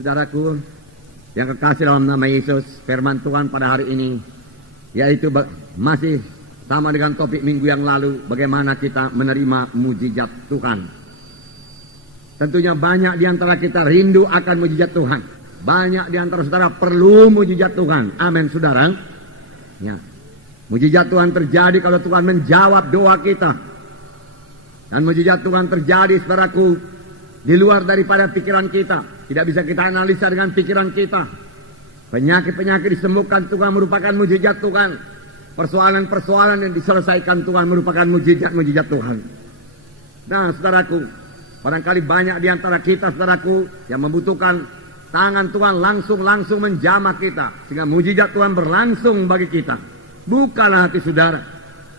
Saudaraku yang kekasih dalam nama Yesus, firman Tuhan pada hari ini yaitu masih sama dengan topik minggu yang lalu, bagaimana kita menerima mujizat Tuhan. Tentunya banyak di antara kita rindu akan mujizat Tuhan. Banyak di antara saudara perlu mujizat Tuhan. Amin, saudara. Ya. Mujizat Tuhan terjadi kalau Tuhan menjawab doa kita. Dan mujizat Tuhan terjadi, saudaraku, di luar daripada pikiran kita. Tidak bisa kita analisa dengan pikiran kita. Penyakit-penyakit disembuhkan Tuhan merupakan mujizat Tuhan. Persoalan-persoalan yang diselesaikan Tuhan merupakan mujizat-mujizat Tuhan. Nah, saudaraku, barangkali banyak di antara kita, saudaraku, yang membutuhkan tangan Tuhan langsung menjamah kita. Sehingga mujizat Tuhan berlangsung bagi kita. Bukalah hati saudara.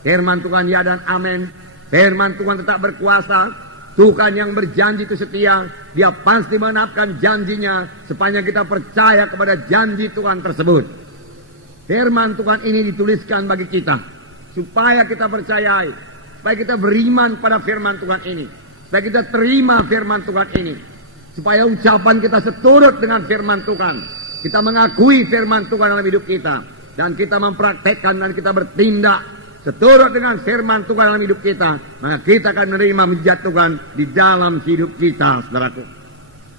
Firman Tuhan ya dan amin. Firman Tuhan tetap berkuasa. Tuhan yang berjanji itu setia. Dia pasti menepati janjinya sepanjang kita percaya kepada janji Tuhan tersebut. Firman Tuhan ini dituliskan bagi kita supaya kita percayai, supaya kita beriman pada firman Tuhan ini, supaya kita terima firman Tuhan ini, supaya ucapan kita seturut dengan firman Tuhan. Kita mengakui firman Tuhan dalam hidup kita dan kita mempraktekkan dan kita bertindak seturut dengan firman Tuhan dalam hidup kita, maka kita akan menerima mujizat Tuhan di dalam hidup kita, saudaraku.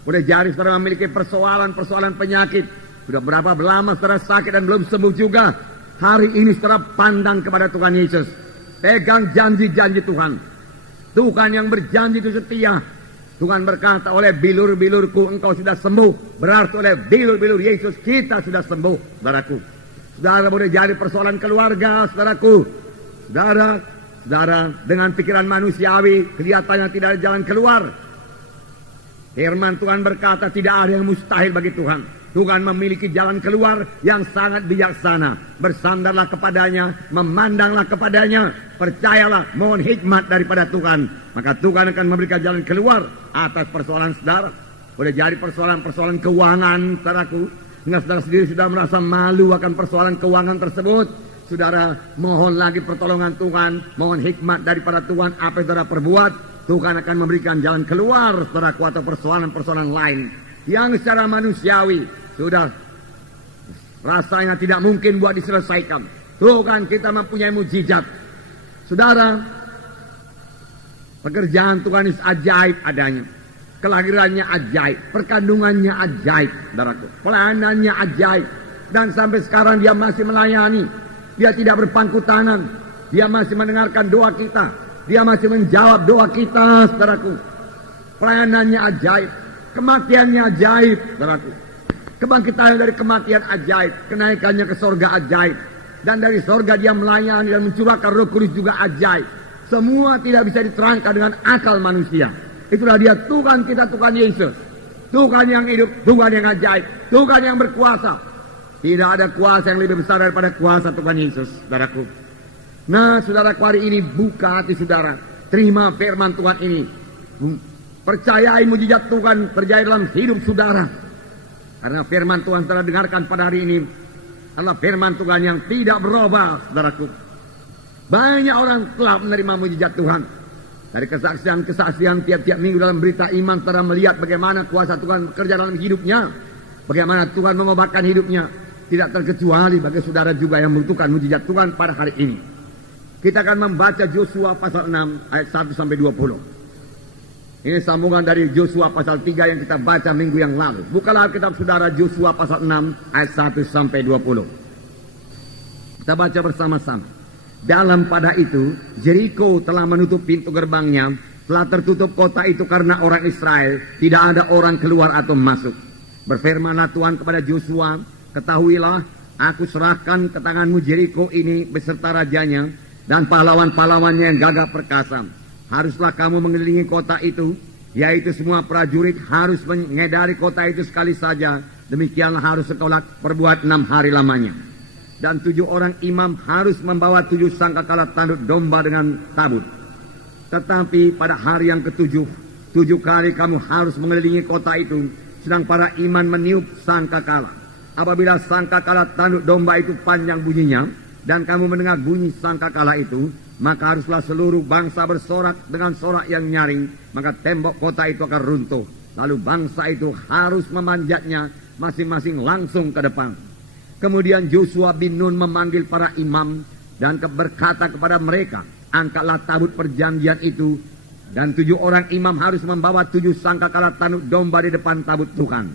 Boleh jadi saudara memiliki persoalan penyakit. Sudah berapa lama saudara sakit dan belum sembuh juga. Hari ini saudara pandang kepada Tuhan Yesus. Pegang janji-janji Tuhan. Tuhan yang berjanji itu setia. Tuhan berkata, oleh bilur-bilurku engkau sudah sembuh. Berarti oleh bilur-bilur Yesus kita sudah sembuh, saudaraku. Saudara boleh jadi persoalan keluarga, saudaraku. Saudara dengan pikiran manusiawi kelihatannya tidak ada jalan keluar. Firman Tuhan berkata tidak ada yang mustahil bagi Tuhan. Tuhan memiliki jalan keluar yang sangat bijaksana. Bersandarlah kepadanya, memandanglah kepadanya, percayalah, mohon hikmat daripada Tuhan. Maka Tuhan akan memberikan jalan keluar atas persoalan saudara. Boleh jadi persoalan-persoalan keuangan, saudaraku. Hingga saudara sendiri sudah merasa malu akan persoalan keuangan tersebut. Saudara mohon lagi pertolongan Tuhan, mohon hikmat daripada Tuhan. Apa yang saudara perbuat, Tuhan akan memberikan jalan keluar, saudaraku, atau persoalan-persoalan lain yang secara manusiawi sudah rasanya tidak mungkin buat diselesaikan. Tuhan kita mempunyai mujizat. Saudara, pekerjaan Tuhan itu ajaib adanya. Kelahirannya ajaib, perkandungannya ajaib, saudaraku. Pelayanannya ajaib. Dan sampai sekarang dia masih melayani. Dia tidak berpangku tangan. Dia masih mendengarkan doa kita. Dia masih menjawab doa kita, saudaraku. Pelayanannya ajaib. Kematiannya ajaib, saudaraku. Kebangkitan dari kematian ajaib. Kenaikannya ke sorga ajaib. Dan dari sorga dia melayani dan mencurahkan Roh Kudus juga ajaib. Semua tidak bisa diterangkan dengan akal manusia. Itulah dia Tuhan kita, Tuhan Yesus. Tuhan yang hidup, Tuhan yang ajaib. Tuhan yang berkuasa. Tidak ada kuasa yang lebih besar daripada kuasa Tuhan Yesus, saudaraku. Nah, saudaraku, hari ini buka hati saudara. Terima firman Tuhan ini. Percayai mujizat Tuhan terjadi dalam hidup saudara. Karena firman Tuhan telah dengarkan pada hari ini adalah firman Tuhan yang tidak berubah, saudaraku. Banyak orang telah menerima mujizat Tuhan. Dari kesaksian-kesaksian tiap-tiap minggu dalam berita iman, saudara melihat bagaimana kuasa Tuhan bekerja dalam hidupnya. Bagaimana Tuhan mengobatkan hidupnya. Tidak terkecuali bagi saudara juga yang membutuhkan mujizat Tuhan pada hari ini. Kita akan membaca Yosua pasal 6 ayat 1 sampai 20. Ini sambungan dari Yosua pasal 3 yang kita baca minggu yang lalu. Bukalah kitab saudara Yosua pasal 6 ayat 1 sampai 20. Kita baca bersama-sama. Dalam pada itu, Jericho telah menutup pintu gerbangnya. Telah tertutup kota itu karena orang Israel. Tidak ada orang keluar atau masuk. Berfirmanlah Tuhan kepada Yosua, ketahuilah, aku serahkan ke tanganmu Jericho ini beserta rajanya dan pahlawan-pahlawannya yang gagah perkasa. Haruslah kamu mengelilingi kota itu, yaitu semua prajurit harus mengedari kota itu sekali saja. Demikianlah harus sekolah perbuat 6 hari lamanya. Dan 7 orang imam harus membawa 7 sangkakala tanduk domba dengan tabut. Tetapi pada hari yang ke-7, 7 kali kamu harus mengelilingi kota itu, sedang para imam meniup sangkakala. Apabila sangkakala tanduk domba itu panjang bunyinya, dan kamu mendengar bunyi sangkakala itu, maka haruslah seluruh bangsa bersorak dengan sorak yang nyaring, maka tembok kota itu akan runtuh. Lalu bangsa itu harus memanjatnya masing-masing langsung ke depan. Kemudian Yosua bin Nun memanggil para imam dan berkata kepada mereka, angkatlah tabut perjanjian itu, dan 7 orang imam harus membawa 7 sangkakala tanduk domba di depan tabut Tuhan.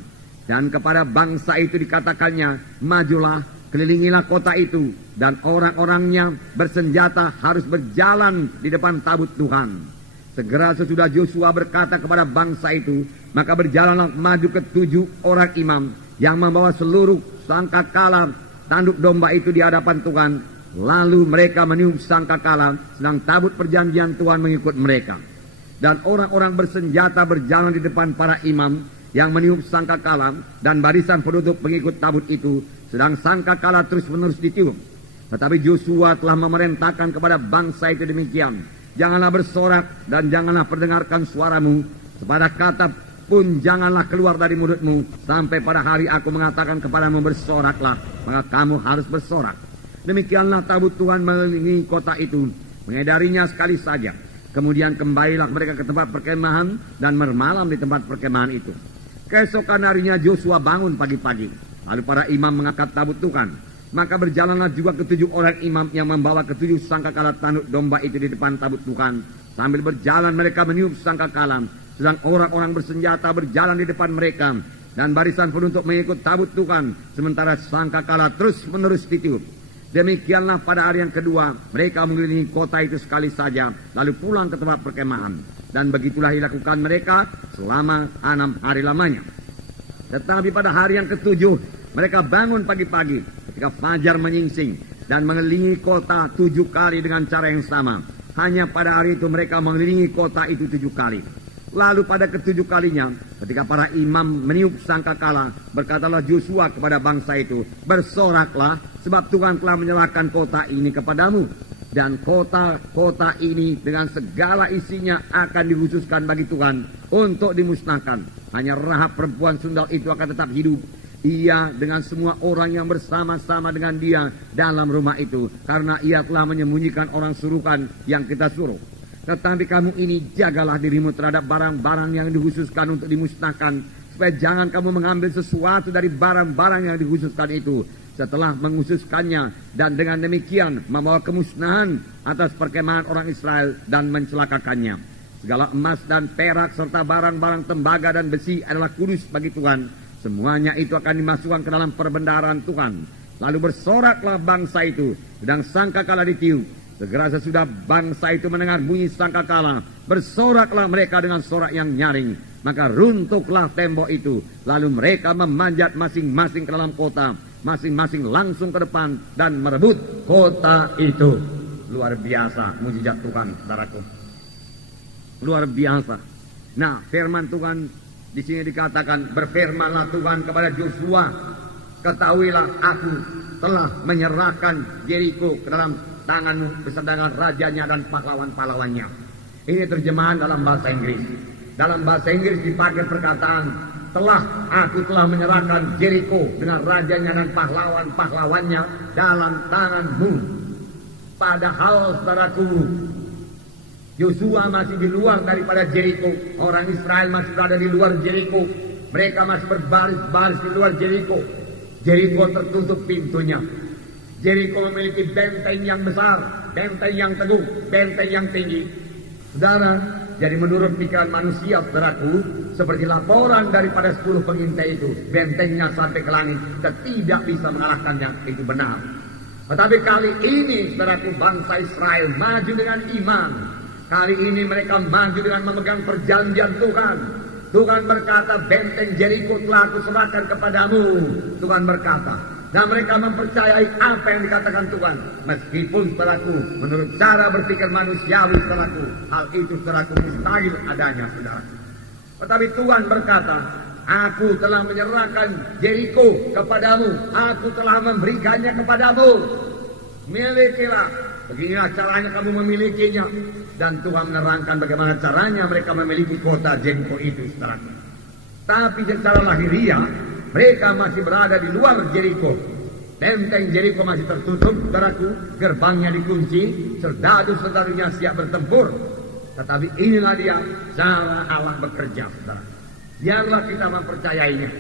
Dan kepada bangsa itu dikatakannya, majulah, kelilingilah kota itu, dan orang-orangnya bersenjata harus berjalan di depan tabut Tuhan. Segera sesudah Yosua berkata kepada bangsa itu, maka berjalanlah maju ke 7 orang imam yang membawa seluruh sangkakala tanduk domba itu di hadapan Tuhan. Lalu mereka meniup sangkakala, sedang tabut perjanjian Tuhan mengikut mereka. Dan orang-orang bersenjata berjalan di depan para imam yang meniup sangkakala, dan barisan penutup pengikut tabut itu, sedang sangkakala terus-menerus ditiup. Tetapi Yosua telah memerintahkan kepada bangsa itu demikian, janganlah bersorak dan janganlah perdengarkan suaramu, sepada kata pun janganlah keluar dari mulutmu, sampai pada hari aku mengatakan kepadamu bersoraklah, maka kamu harus bersorak. Demikianlah tabut Tuhan mengelilingi kota itu, mengedarinya sekali saja. Kemudian kembalilah mereka ke tempat perkemahan dan bermalam di tempat perkemahan itu. Keesokan harinya Yosua bangun pagi-pagi, lalu para imam mengangkat tabut Tuhan. Maka berjalanlah juga ke 7 orang imam yang membawa ke 7 sangkakala tanduk domba itu di depan tabut Tuhan. Sambil berjalan mereka meniup sangkakala, sedang orang-orang bersenjata berjalan di depan mereka, dan barisan penutup mengikut tabut Tuhan, sementara sangkakala terus-menerus ditiup. Demikianlah pada hari yang kedua mereka mengelilingi kota itu sekali saja, lalu pulang ke tempat perkemahan. Dan begitulah dilakukan mereka selama 6 hari lamanya. Tetapi pada hari yang ke-7 mereka bangun pagi-pagi ketika fajar menyingsing dan mengelilingi kota 7 kali dengan cara yang sama. Hanya pada hari itu mereka mengelilingi kota itu 7 kali. Lalu pada ke-7 kalinya, ketika para imam meniup sangkakala, berkatalah Yosua kepada bangsa itu, bersoraklah, sebab Tuhan telah menyerahkan kota ini kepadamu. Dan kota ini dengan segala isinya akan dikhususkan bagi Tuhan untuk dimusnahkan. Hanya Rahab perempuan sundal itu akan tetap hidup, ia dengan semua orang yang bersama-sama dengan dia dalam rumah itu, karena ia telah menyembunyikan orang suruhan yang kita suruh. Tetapi kamu ini jagalah dirimu terhadap barang-barang yang dikhususkan untuk dimusnahkan, supaya jangan kamu mengambil sesuatu dari barang-barang yang dikhususkan itu setelah mengkhususkannya, dan dengan demikian membawa kemusnahan atas perkemahan orang Israel dan mencelakakannya. Segala emas dan perak serta barang-barang tembaga dan besi adalah kudus bagi Tuhan. Semuanya itu akan dimasukkan ke dalam perbendaharaan Tuhan. Lalu bersoraklah bangsa itu, sedang sangkakala ditiup. Segera sesudah bangsa itu mendengar bunyi sangkakala, bersoraklah mereka dengan sorak yang nyaring. Maka runtuhlah tembok itu, lalu mereka memanjat masing-masing ke dalam kota, masing-masing langsung ke depan dan merebut kota itu. Luar biasa mujizat Tuhan, saudaraku. Luar biasa. Nah, firman Tuhan di sini dikatakan, berfirmanlah Tuhan kepada Yosua, ketahuilah aku telah menyerahkan Yeriko ke dalam tanganmu beserta dengan rajanya dan pahlawan-pahlawannya. Ini terjemahan dalam bahasa Inggris. Dalam bahasa Inggris dipakai perkataan, aku telah menyerahkan Yeriko dengan rajanya dan pahlawan-pahlawannya dalam tanganmu. Padahal saudaraku, Yosua masih di luar daripada Yeriko. Orang Israel masih berada di luar Yeriko. Mereka masih berbaris-baris di luar Yeriko. Yeriko tertutup pintunya. Yeriko memiliki benteng yang besar, benteng yang teguh, benteng yang tinggi. Saudara, jadi menurut pikiran manusia, saudaraku, seperti laporan daripada 10 pengintai itu, bentengnya sampai ke langit dan tidak bisa mengalahkannya, itu benar. Tetapi kali ini, saudaraku, bangsa Israel maju dengan iman. Kali ini mereka maju dengan memegang perjanjian Tuhan. Tuhan berkata, benteng Yeriko telah aku serahkan kepadamu. Tuhan berkata, dan mereka mempercayai apa yang dikatakan Tuhan. Meskipun saudaraku, menurut cara berpikir manusiawi saudaraku, hal itu saudaraku mustahil adanya saudaraku. Tetapi Tuhan berkata, aku telah menyerahkan Yeriko kepadamu. Aku telah memberikannya kepadamu. Milikilah. Beginilah caranya kamu memilikinya. Dan Tuhan menerangkan bagaimana caranya mereka memiliki kota Yeriko itu saudaraku. Tapi secara lahiriah, mereka masih berada di luar Yeriko. Benteng Yeriko masih tertutup, saudaraku. Gerbangnya dikunci, serdadu-serdadunya siap bertempur. Tetapi inilah dia cara Allah bekerja, saudara. Biarlah kita mempercayainya.